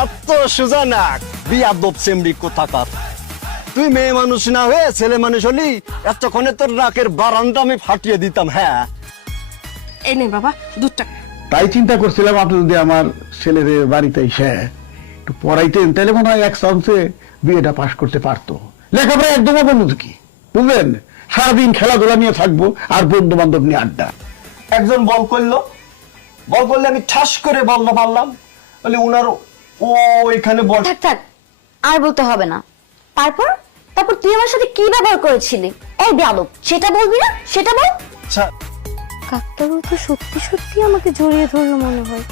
অত সোজা না, বিয়াদব চেমড়ি কোথাকার। তুই মেয়ে মানুষ না হয়ে ছেলে মানুষ হলি এতক্ষণে তোর নাকের বারান্দা আমি ফাটিয়ে দিতাম। হ্যাঁ, এই নে বাবা দুধটা। তাই চিন্তা করছিলাম আপনি যদি আমার ছেলের বাড়িতে এসে একটু পড়াইতেন তাহলে মনে হয় এক চান্সে বিয়েটা পাশ করতে পারতো। লেখাপড়া একদম বন্ধু কি বুঝলেন, সারাদিন খেলাধুলা নিয়ে থাকবো আর বন্ধু বান্ধব নিয়ে আড্ডা। একজন বল করলে আমি ঠাস করে বলতে পারলাম, বলে উনার ও এখানে বল। থাক থাক, আর বলতে হবে না। তারপর তারপর তুই আমার সাথে কি ব্যবহার করেছিলি? এই বেয়াদব, সেটা বলবি না? সেটা বল। আচ্ছা, কাকতারু তো সত্যি সত্যি আমাকে জড়িয়ে ধরলো মনে হয়।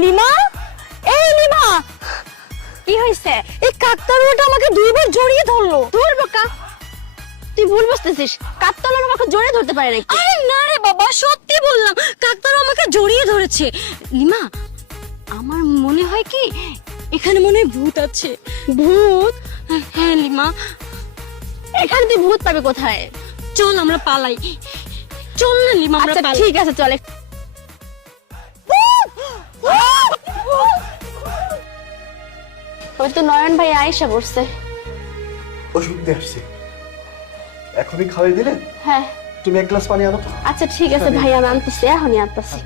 লিমা, এই লিমা, কি হয়েছে? এই কাকতারুটা আমাকে দুইবার জড়িয়ে ধরলো। ধরবো কা? তুই ভুল বুঝতেছিস, কাকতারু আমাকে জড়িয়ে ধরতে পারে নাকি? আরে না রে বাবা, সত্যি বললাম, কাকতারু আমাকে জড়িয়ে ধরেছে। লিমা, আমার মনে হয় কি এখানে মনে হয় ভূত আছে। ভূত? হ্যাঁ লিমা, এখানে তুই ভূত পাবে কোথায়? চল আমরা পালাই। চল না লিমা, আমরা পালাই। ঠিক আছে চলে। ওই তো নয়ন ভাই আয়েশা বসছে। ওষুধ দিয়ে আসছি, এখনই খাওয়াই দিলে? হ্যাঁ তুমি এক গ্লাস পানি আনো তো। আচ্ছা ঠিক আছে ভাই, আমি আনতেছি, এখনই আনতেছি।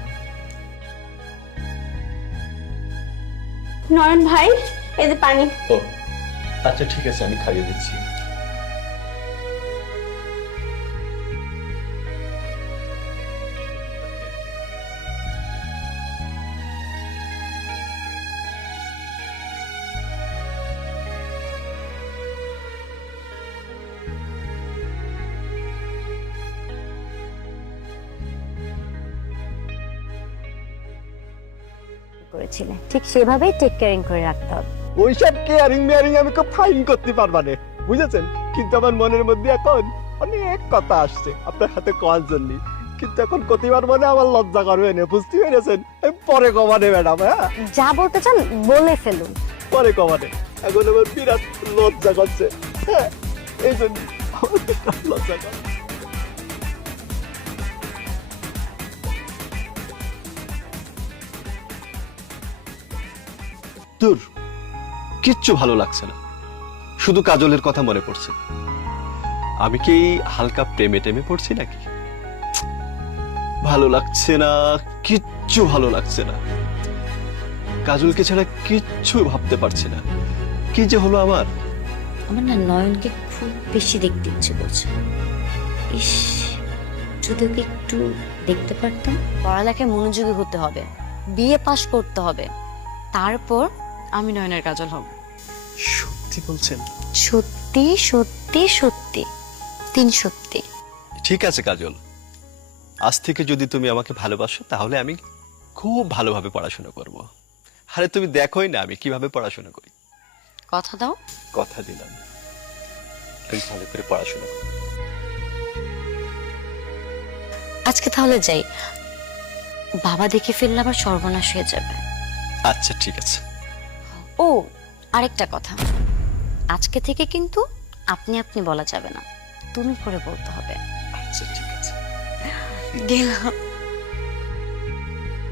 নয়ন ভাই, এই যে পানি। ও আচ্ছা ঠিক আছে, আমি খাইয়ে দিচ্ছি। করেছিলে ঠিক সেভাবেই টেক কেয়ারিং করে রাখতে হবে। ওইসব কেয়ারিং মেয়ারিং আমি খুব ফাইন করতে পারবা না, বুঝেছেন? কিন্তু আমার মনের মধ্যে এখন অনেক কথা আসছে আপনার হাতে কল জন্য, কিন্তু এখন কতিবার মনে আমার লজ্জা করবে না, বুঝতে পেরেছেন? আমি পরে কমানে ম্যাডাম। হ্যাঁ, যা বলতে চান বলে ফেলুন। পরে কমানে, এখন আমার বিরাট লজ্জা করছে। হ্যাঁ, এই জন্য আমার বিরাট লজ্জা করে। দূর, কিচ্ছু ভালো লাগছে না, শুধু কাজলের কথা মনে পড়ছে। আমি কি হালকা প্রেমে টেমে পড়ছি নাকি? ভালো লাগছে না, কিচ্ছু ভালো লাগছে না। কাজলকে ছাড়া কিচ্ছু ভাবতে পারছি না। কি যে হলো আমার না নয়নকে খুব বেশি দেখতে ইচ্ছে করছে। ইস, যদি ওকে একটু দেখতে পারতাম। পড়ালেখায় মনোযোগী হতে হবে, বিএ পাশ করতে হবে, তারপর আমি নয়নের কাজল হব। সত্যি বলছেন? সত্যি সত্যি সত্যি, 3 সত্যি। ঠিক আছে কাজল, আজ থেকে যদি তুমি আমাকে ভালোবাসো তাহলে আমি খুব ভালোভাবে পড়াশোনা করব। আরে তুমি দেখোই না আমি কিভাবে পড়াশোনা করি। কথা দাও। কথা দিলাম, আমি ভালো করে পড়াশোনা করব। আজকে তাহলে যাই, বাবা দেখে ফেললে আবার সর্বনাশ হয়ে যাবে। আচ্ছা ঠিক আছে। ও আরেকটা কথা, আজকে থেকে কিন্তু আপনি আপনি বলা যাবে না, তুমি করে বলতে হবে। আচ্ছা ঠিক আছে, গেলাম।